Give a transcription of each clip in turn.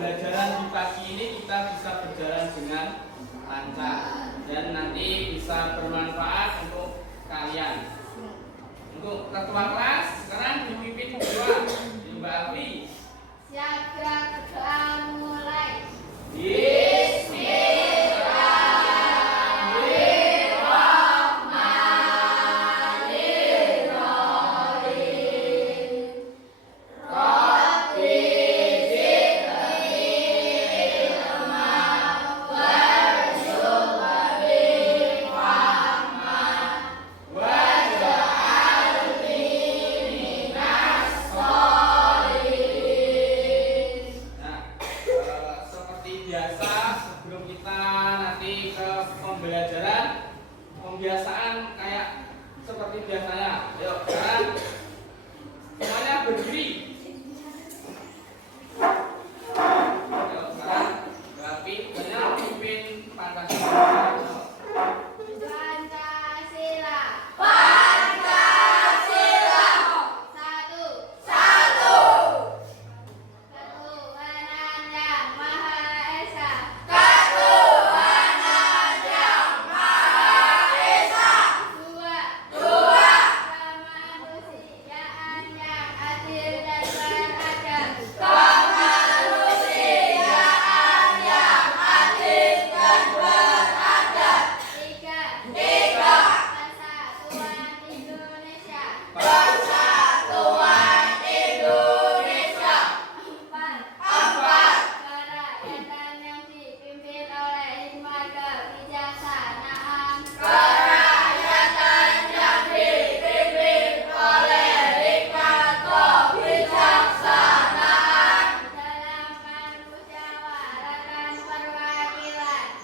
pembelajaran di pagi ini kita bisa berjalan dengan lancar dan nanti bisa bermanfaat untuk kalian. Untuk ketua kelas sekarang dipimpin kedua Mbak Alfi. Siap, gerak, berdoa, mulai. Pembiasaan kayak seperti biasanya. Ayo, sekarang semuanya berdiri. Ayo, sekarang rapi, banyak pimpin Pancasila. Pancasila. Ketuhanan Yang Maha Esa. Kemanusiaan yang adil dan beradab. Tiga. Persatuan Indonesia. Empat. Kerakyatan yang dipimpin oleh hikmat kebijaksanaan.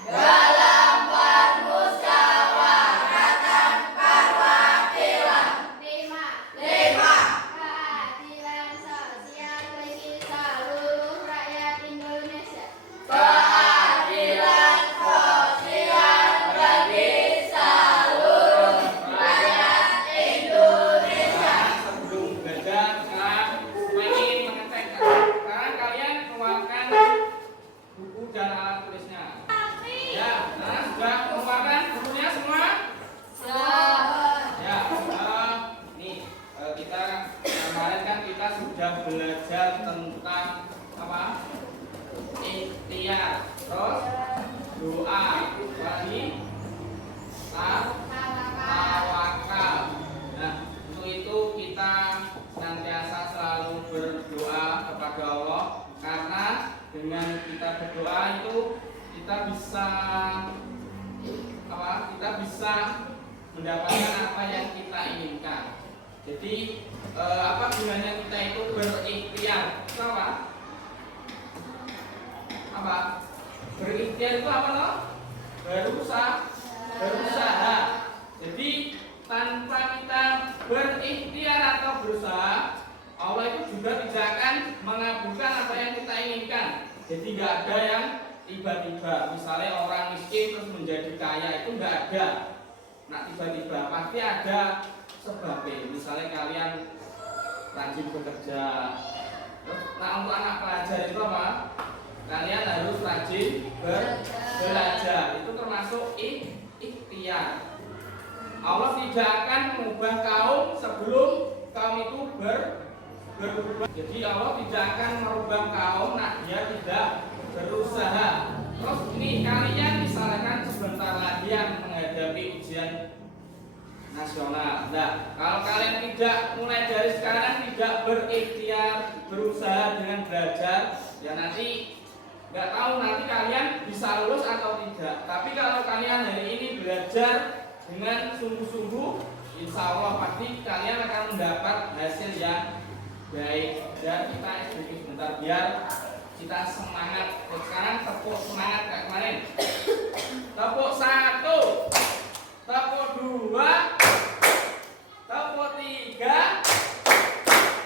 Dalam permusyawaratan perwakilan. Lima. Keadilan sosial bagi seluruh rakyat Indonesia. Sebelum belajar, sekarang ingin mengecek. Sekarang kalian keluarkan buku dan alat tulisnya. Ya, sekarang sudah keluarkan bukunya semua. Ya, nih kita kemarin kan kita sudah belajar tentang apa? Ikhtiar, terus doa, lagi tawakal. Nah, untuk itu kita senantiasa selalu berdoa kepada Allah karena dengan kita berdoa itu kita bisa apa? Kita bisa mendapatkan apa yang kita inginkan. Jadi apa gunanya kita itu berikhtiar? Itu apa? Apa? Berikhtiar itu apa loh? Berusaha. Jadi tanpa kita berikhtiar atau berusaha, Allah itu juga tidak akan mengabulkan apa yang kita inginkan. Jadi nggak ada yang tiba-tiba, misalnya orang miskin terus menjadi kaya, itu nggak ada. Nah tiba-tiba pasti ada sebabnya. Misalnya kalian rajin bekerja. Terus, nah untuk anak pelajar itu apa? Kalian harus rajin belajar. Itu termasuk ikhtiar. Allah tidak akan mengubah kaum sebelum kaum itu berubah. Jadi Allah tidak akan merubah kaum, nah dia tidak berusaha. Terus ini kalian misalkan sebentar lagi yang menghadapi ujian nasional. Nah, kalau kalian tidak mulai dari sekarang tidak berikhtiar, berusaha dengan belajar, ya nanti nggak tahu nanti kalian bisa lulus atau tidak. Tapi kalau kalian hari ini belajar dengan sungguh-sungguh, insya Allah pasti kalian akan mendapat hasil yang baik. Dan kita sedikit sebentar biar kita semangat. Sekarang tepuk semangat kayak kemarin. Tepuk 1, tepuk 2, tepuk 3,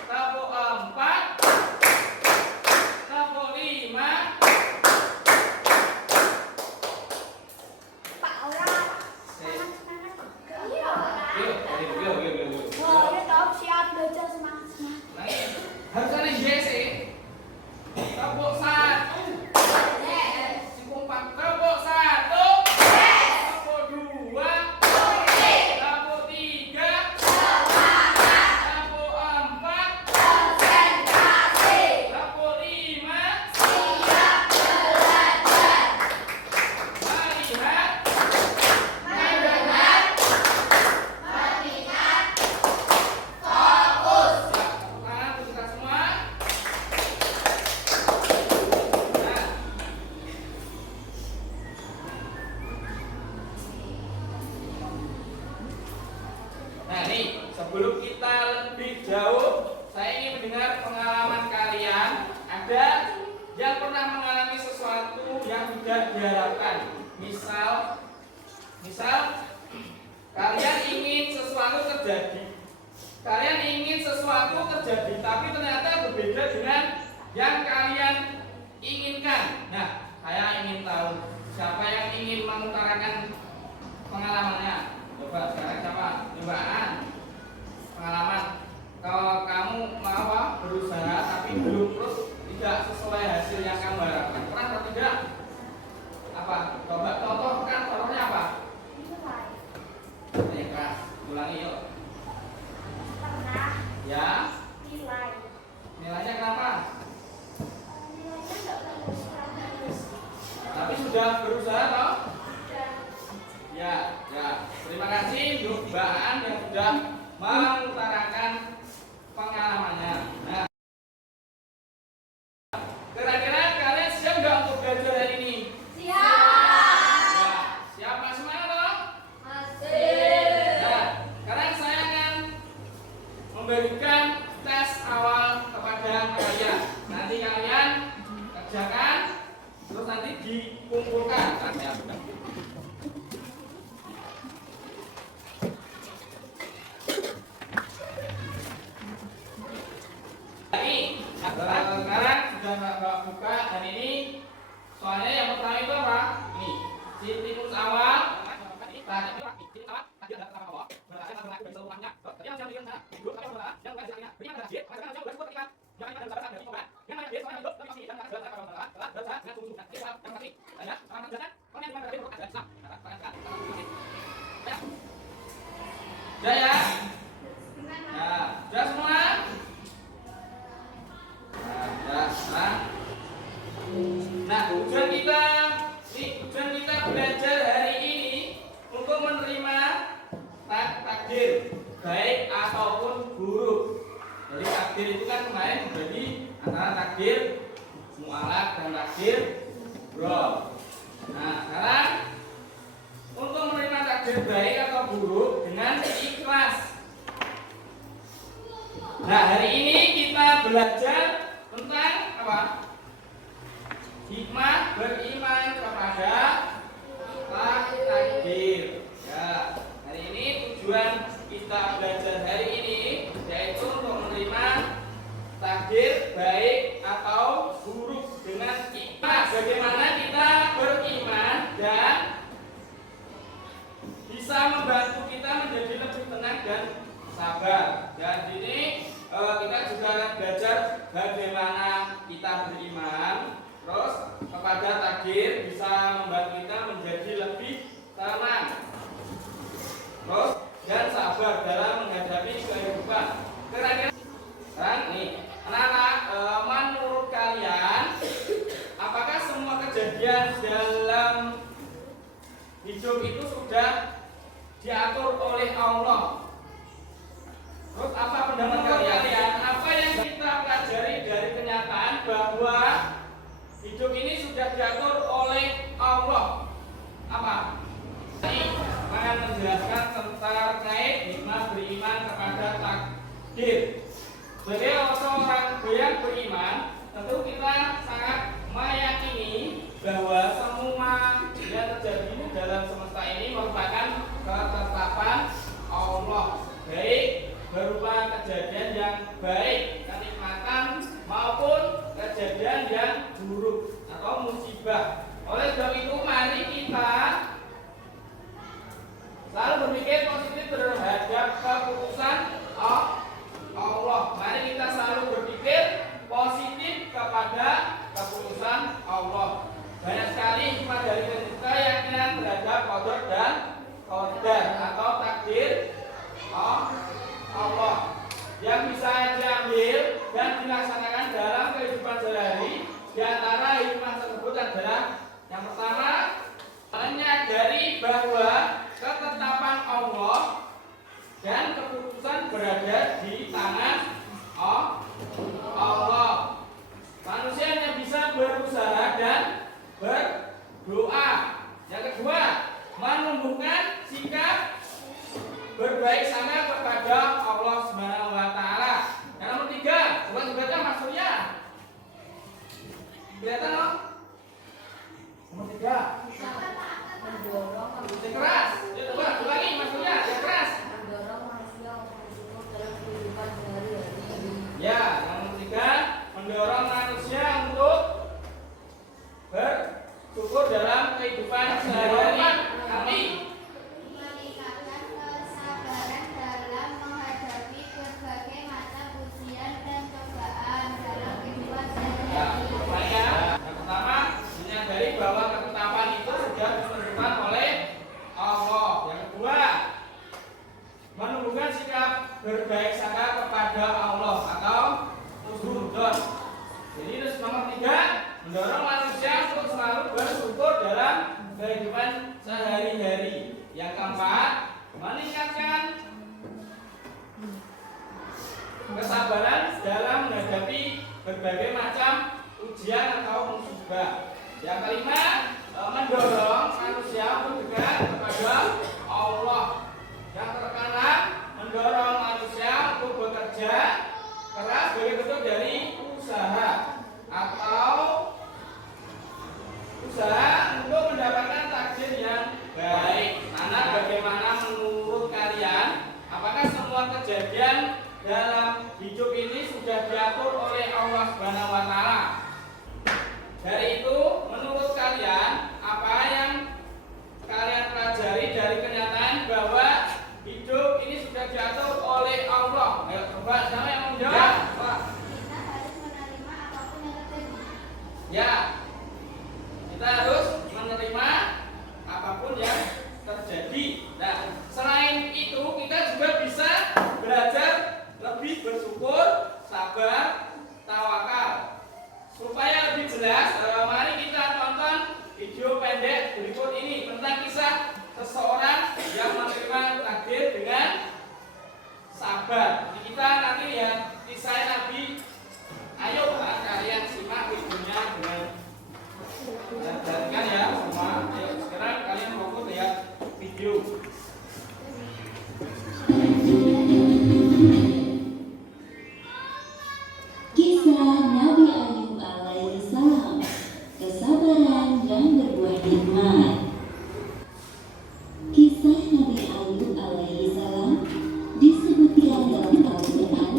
tepuk 4, tepuk 5. Pak orang. Yuk. Oh, ya tahu siap belajar semangat. Harus ada yes. Tepuk 1. sebelum kita lebih jauh, saya ingin mendengar pengalaman kalian. Ada yang pernah mengalami sesuatu yang tidak diharapkan. Misal kalian ingin sesuatu terjadi. Tapi ternyata berbeda dengan yang kalian inginkan. Nah, saya ingin tahu siapa yang ingin mengutarakan pengalamannya. Coba sekarang siapa? Cobaan pengalaman. Kalau kamu mau berusaha tapi belum terus tidak sesuai hasil yang kamu harapkan, pernah atau tidak? Apa? Coba contohnya apa? Keras, ulangi yuk. Pernah. Ya. Nilainya kenapa? Nilainya nggak bagus. Tapi sudah berusaha toh? Sudah. Ya. Terima kasih untuk Mbak An yang sudah mengutarakan pengalamannya. Nah, kira-kira kalian siap nggak untuk belajar hari ini? Siap. Ya, siap Mas semangat toh? Masih. Nah, sekarang saya akan memberikan tes awal kepada kalian. Nanti kalian kerjakan, terus nanti dikumpulkan. Sekarang sudah nggak buka dan ini soalnya yang pertama itu apa? Ini si timus awal. Sudah ya? Nah, sudah semua? Nah, tujuan kita belajar hari ini untuk menerima takdir baik ataupun buruk. Jadi takdir itu kan kemarin membagi antara takdir mu'alaf dan takdir roh. Nah, sekarang untuk menerima takdir baik atau buruk dengan ikhlas. Nah, hari ini kita belajar tentang apa? Hikmah beriman kepada takdir. Ya, hari ini tujuan kita belajar hari ini yaitu untuk menerima takdir baik atau buruk dengan ikhlas. Bagaimana kita beriman dan bisa membantu kita menjadi lebih tenang dan sabar. Dan ini kita juga akan belajar bagaimana kita beriman terus kepada takdir, bisa membantu kita menjadi lebih tenang terus dan sabar dalam menghadapi kehidupan. Kira-kira nih anak-anak, menurut kalian apakah semua kejadian dalam hidup itu sudah diatur oleh Allah? Terus apa pendapat kalian? Apa yang kita pelajari dari kenyataan bahwa hidup ini sudah diatur oleh Allah? Apa? Ini akan menjelaskan terkait hikmah beriman kepada takdir. Sebagai seorang yang beriman, tentu kita sangat meyakini bahwa semua yang terjadi dalam semesta ini merupakan ketetapan Allah, baik berupa kejadian yang baik, kenikmatan maupun kejadian yang buruk atau musibah. Oleh sebab itu mari kita selalu berpikir positif terhadap keputusan Allah. Mari kita selalu berpikir positif kepada keputusan Allah. Banyak sekali hikmah dari keyakinan terhadap qadar dan qadar atau takdir Allah yang bisa diambil dan dilaksanakan dalam kehidupan sehari. Di antara hikmah tersebut adalah yang pertama, menyadari bahwa ketetapan Allah dan keputusan berada di tangan Allah. Manusia hanya bisa berusaha dan berdoa. Yang kedua, menumbuhkan sikap berbaik sangka kepada Allah. berbaik sangka kepada Allah atau husnudzon. Jadi terus nomor 3, mendorong manusia untuk selalu bersyukur dalam kehidupan sehari-hari. Yang keempat, meningkatkan kesabaran dalam menghadapi berbagai macam ujian atau musibah. Yang kelima, mendorong manusia untuk dekat kepada Allah. Yang keenam, mendorong manusia untuk bekerja keras sebagai bentuk dari usaha atau usaha untuk mendapatkan takdir yang baik. Nah, bagaimana menurut kalian? Apakah semua kejadian dalam hidup ini sudah diatur oleh Allah Subhanahu wa taala? Dari itu, menurut kalian, apa yang kalian pelajari dari kenyataan bahwa hidup ini sudah diatur oleh Allah? Ayo coba siapa yang mau jawab? Pak. Kita harus menerima apapun yang terjadi. Ya. Kita harus menerima apapun yang terjadi. Nah, selain itu kita juga bisa belajar lebih bersyukur, sabar, tawakal. Supaya lebih jelas, mari kita tonton video pendek berikut ini tentang kisah seseorang yang menerima takdir dengan sabar. Jadi kita nanti lihat kisah Nabi Ayub. Kalian simak videonya dengan perhatikan ya semua. Ayo sekarang kalian fokus lihat video. Kisah Nabi Ayub alaihissalam, kesabaran dan berbuah hikmat. Kisah Nabi Ayub alaihissalam disebutkan dalam Al-Quran.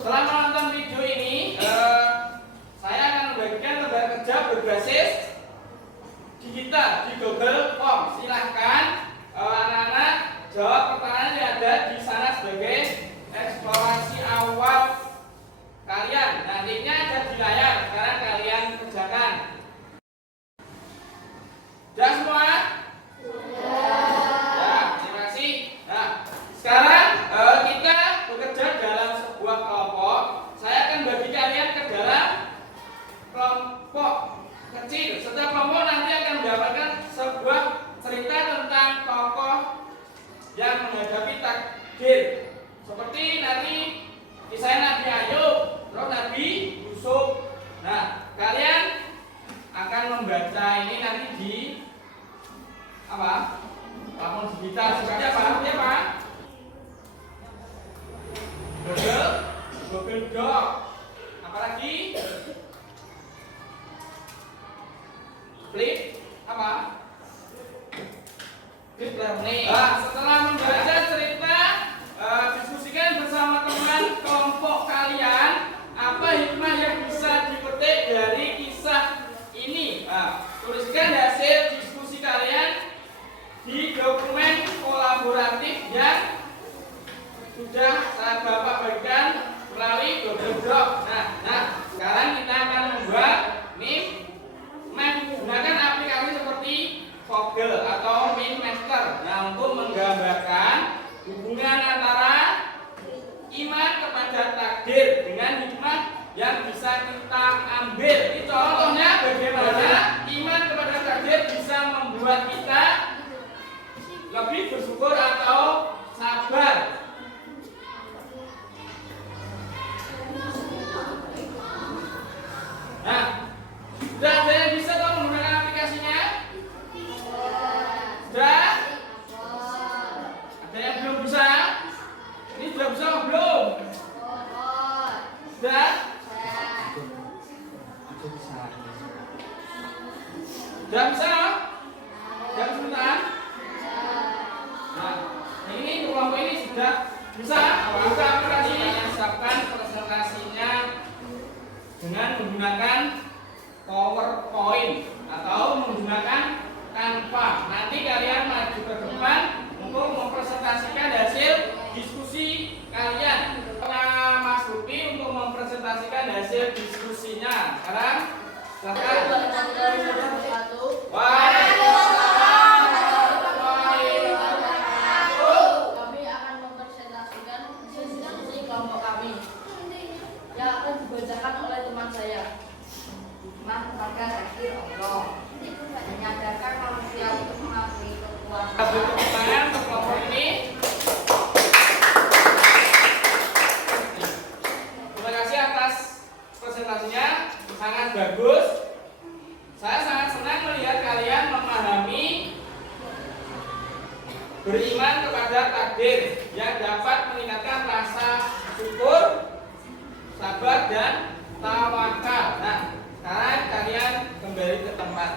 Setelah menonton video ini, saya akan membagikan lembar kerja berbasis digital di Google Form. Silahkan anak-anak jawab pertanyaan yang ada di sana sebagai eksplorasi awal kalian. Nah, linknya ada di layar. Sekarang kalian kerjakan. Sudah semua? Ya, terima kasih. Nah, sekarang kita bekerja dalam sebuah kelompok. Saya akan bagi kalian ke dalam kelompok kecil. Setiap kelompok nanti akan mendapatkan sebuah cerita tentang tokoh yang menghadapi takdir. Seperti nanti kisah Nabi Ayub, terus Nabi Yusuf. Nah, kalian akan membaca ini nanti di apa? Platform digital seperti apa? Ya, Pak? Google Doc. Apalagi? Flip apa? Flip learning. Nah, setelah membaca cerita, diskusikan bersama teman kelompok kalian apa hikmah yang bisa dipetik dari kisah ini. Nah, tuliskan hasil diskusi kalian di dokumen kolaboratif yang sudah saya Bapak bagikan melalui Google Doc. Nah, sekarang kita akan membuat menggunakan aplikasi seperti Google atau MindMaster. Nah, untuk menggambarkan hubungan antara iman kepada takdir dengan hikmah yang bisa kita ambil. Ini contohnya bagaimana iman kepada takdir bisa membuat kita lebih bersyukur atau sabar. Nah, sudah ada yang bisa tahu menggunakan aplikasinya? Sudah? Ada yang belum bisa? Ini sudah bisa atau belum? Sudah? Sudah bisa? Jangan sebentar. Nah, ini kelompok ini sudah bisa buka aplikasi ini. Siapkan presentasinya dengan menggunakan PowerPoint atau menggunakan Canva. Nanti kalian maju ke depan untuk mempresentasikan hasil diskusi kalian. Mas presentasikan hasil diskusinya. Sekarang silakan. Kami akan mempresentasikan hasil diskusi kelompok kami yang akan dibacakan oleh teman saya. Hikmah kepada takdir Allah menyadarkan manusia untuk mengakui kekuasaan. Tepuk tangan untuk kelompok ini. Terima kasih atas presentasinya, sangat bagus. Saya sangat senang melihat kalian memahami beriman kepada takdir yang dapat meningkatkan rasa syukur, sabar, dan tawakal. Nah, sekarang kalian kembali ke tempat.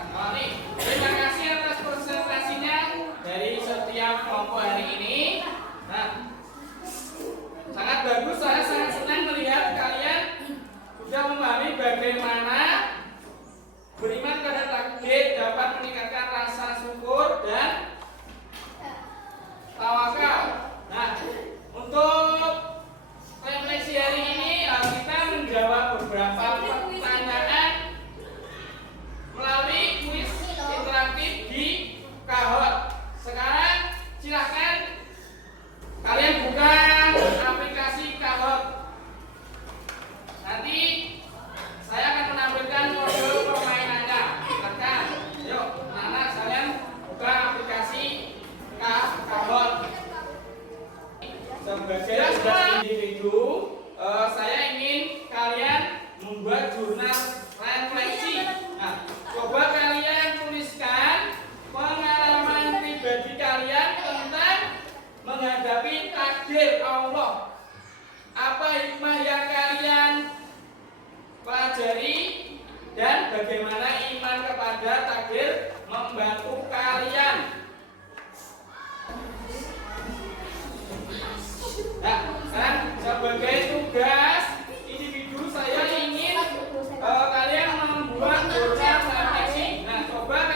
Terima kasih atas presentasinya dari setiap kelompok hari ini. Nah, sangat bagus. Saya sangat senang melihat kalian sudah memahami bagaimana beriman kepada takdir dapat meningkatkan rasa syukur dan tawakal. Nah, untuk refleksi hari ini kita menjawab beberapa pertanyaan melalui kuis interaktif di Kahoot. Sekarang silakan kalian buka aplikasi Kahoot. Nanti saya akan menampilkan mode permainannya. Silakan, yuk, anak-anak sekalian buka aplikasi Kahoot. Sebagai tugas individu, saya ingin kalian membuat jurnal refleksi. Nah, coba kalian tuliskan pengalaman pribadi kalian tentang menghadapi takdir Allah. Apa hikmah yang kalian pelajari dan bagaimana iman kepada takdir membantu kalian. Nah, sekarang sebagai tugas individu saya ingin kalian membuat jurnal refleksi. Nah, coba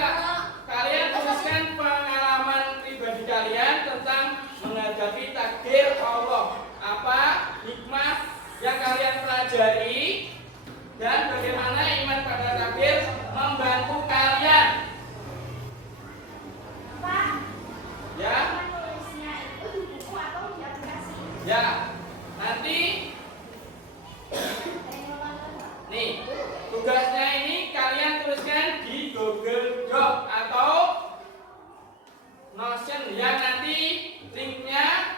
kalian tuliskan pengalaman pribadi kalian tentang menghadapi takdir Allah. Apa hikmah yang kalian pelajari dan bagaimana iman pada takdir membantu kalian. Ya. Ya, nanti nih tugasnya ini kalian tuliskan di Google Doc atau Notion yang nanti linknya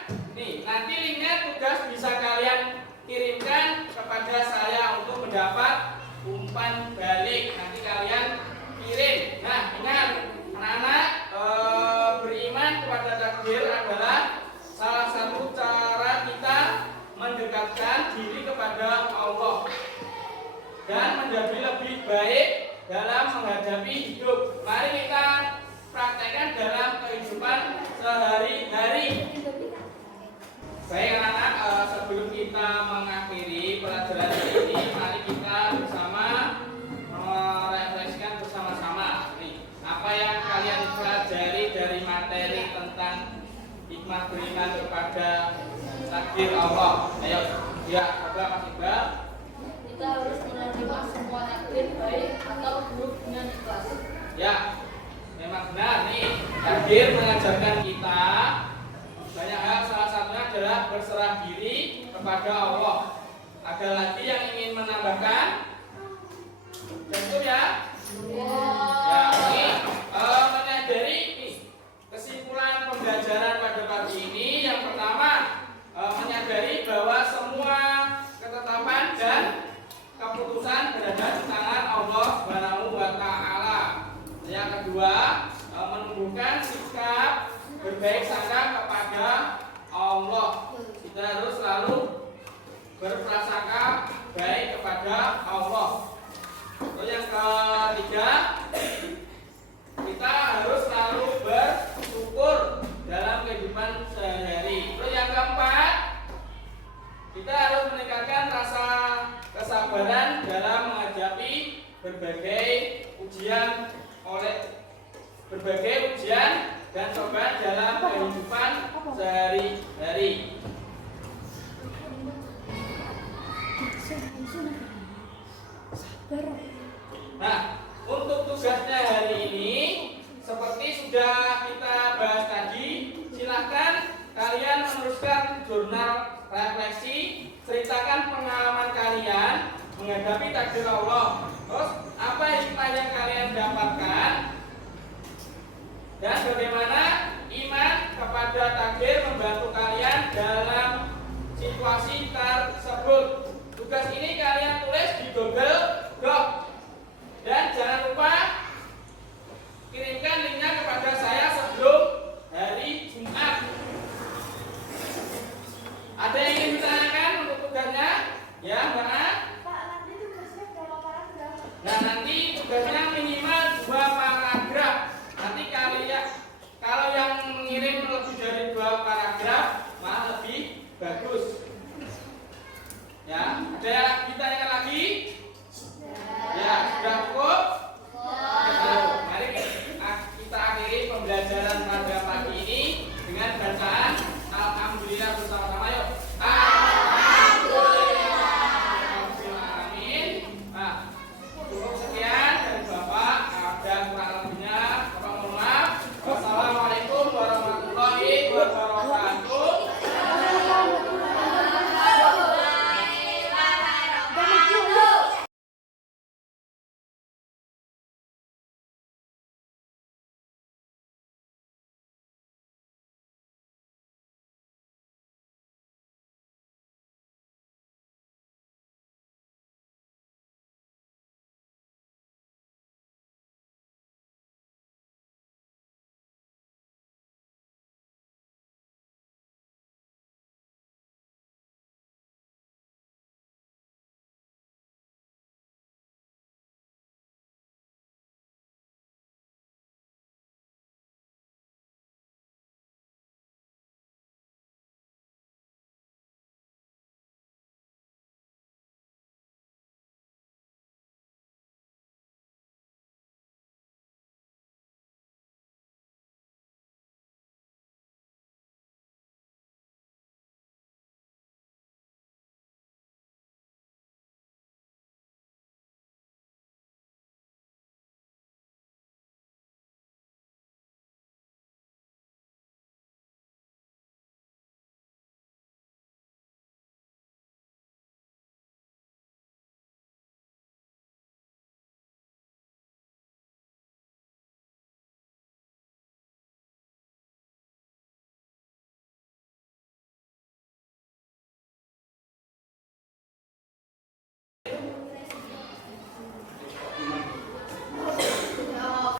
tugas bisa kalian kirimkan kepada saya untuk mendapat umpan balik. Nanti kalian kirim. Nah, ingat anak-anak, beriman kepada takdir adalah salah satu cara kita mendekatkan diri kepada Allah dan menjadi lebih baik dalam menghadapi hidup. Mari kita praktekkan dalam kehidupan sehari-hari. Baik anak-anak, sebelum kita mengakhiri pelajaran ini, mari kita bersama merefleksikan bersama-sama. Apa yang kalian pelajari dari materi tentang hikmah beriman kepada takdir Allah. Ayo, ya, coba Mas Iqbal. Kita harus menerima semua takdir baik atau buruk dengan ikhlas. Ya, memang benar nih. Takdir mengajarkan kita banyak hal, salah satunya adalah berserah diri kepada Allah. Ada lagi yang ingin menambahkan? Tentu ya. Ya, ini menyadari kesimpulan pembelajaran pada pagi ini. Yang pertama, menyadari bahwa semua ketetapan dan keputusan berada di tangan Allah Subhanahu wa Ta'ala. Yang kedua, menumbuhkan sikap berbaik sangka kepada Allah. Kita harus selalu berprasangka baik kepada Allah. Terus yang ketiga, kita harus selalu bersyukur dalam kehidupan sehari-hari. Terus yang keempat, kita harus meningkatkan rasa kesabaran dalam menghadapi berbagai ujian dan cobaan dalam kehidupan sehari-hari. Nah, untuk tugasnya hari ini seperti sudah kita bahas tadi, silahkan kalian meneruskan jurnal refleksi, ceritakan pengalaman kalian menghadapi takdir Allah. Terus apa hikmah yang kalian dapatkan dan bagaimana iman kepada takdir membantu kalian dalam situasi tersebut. Tugas ini kalian tulis di Google Doc dan jangan lupa kirimkan linknya kepada saya sebelum hari Jumat. Ada yang ingin ditanyakan untuk tugasnya? Ya, mana? Pak, nanti tugasnya berapa paragraf? Nah, nanti tugasnya minimal 2 paragraf. Nanti kalian kalau yang mengirim lebih dari 2 paragraf malah lebih bagus. Ya, ada ditanya